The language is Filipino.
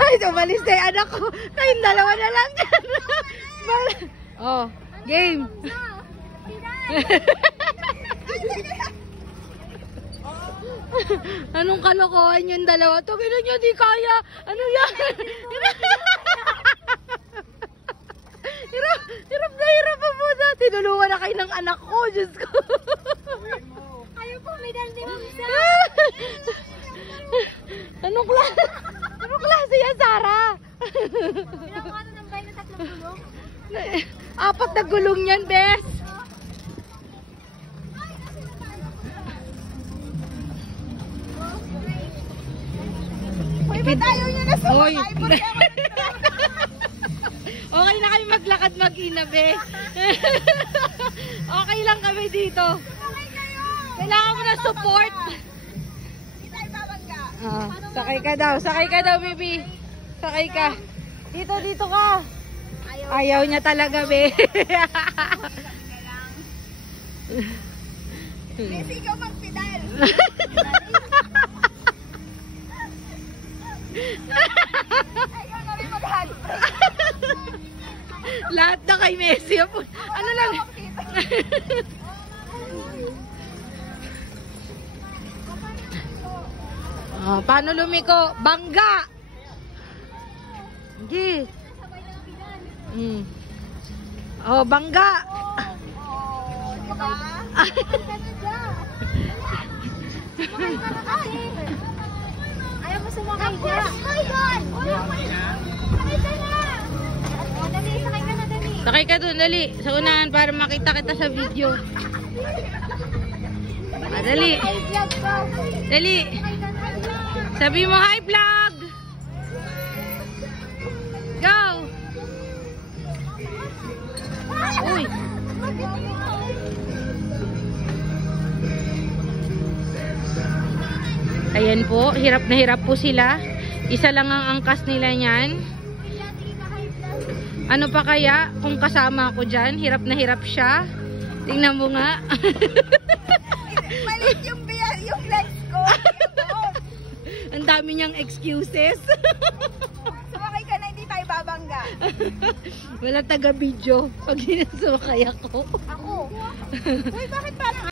Ay, umalis na yung anak ko. Kayong dalawa na lang dyan. Oh, game. Anong kalokohan yung dalawa? Tugilan nyo, di kaya. Ano yan? Hirap na hirap pa po na. Tinulungan na kayo ng anak ko. Diyos ko. Ayaw po, may dal ni Mamsa. Anong klase yan, Sarah? Pinakawa na ng bahay na 3 gulong. 4 na gulong yan, bes. Uy, ba't ayaw nyo na Hoy. sumakay? Okay na kayo maglakad mag-ina, bes. Okay lang kami dito. Kailangan mo na support. Hindi tayo babangga. Sakay ka daw, baby. Sakay ka. Dito ka. Ayaw niya talaga, be. Kasi ikaw magpidal. Ayaw na rin mag-handbrake. Lahat na kay Messi. Ano lang? Paano lumiko? Bangga! Hindi. Oh, bangga! Diba? Ayaw mo sumakay dyan. Sakay dyan! Sakay dyan na! Dali, sakay ka na, dali. Sakay ka dun, dali. Sa unahan para makita kita sa video. Dali. Dali. Sabi mo, hi vlog! Go! Uy! Ayan po, hirap na hirap po sila. Isa lang ang angkas nila niyan. Ano pa kaya kung kasama ako dyan? Hirap na hirap siya. Tingnan mo nga. Malit yung legs ko. Ang dami niyang excuses. Sumakay ka na, hindi tayo babangga. Wala taga-video pag sumakay ako. Ako? Uy, bakit parang